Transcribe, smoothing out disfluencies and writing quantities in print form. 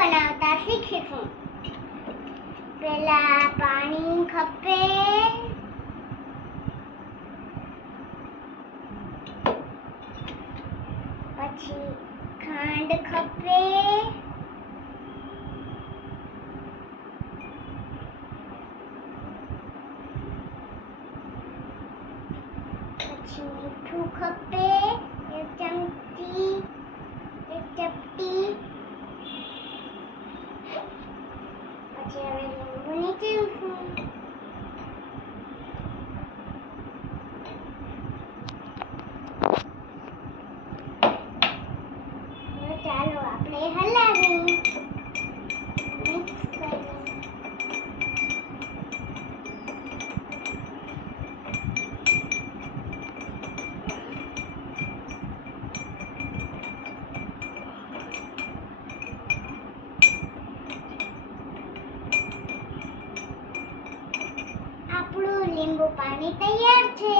બનાવતા શીખીશું. પહેલા પાણી ખપે, પછી ખાંડ ખપે, પછી મીઠું ખપે, એક ચમચી, એક ચપટી. પછી હવે લીંબુ નીચોવીશું. હવે ચાલો આપણે હલાવી મિક્સ કરીએ. આપણું લીંબુ પાણી તૈયાર છે.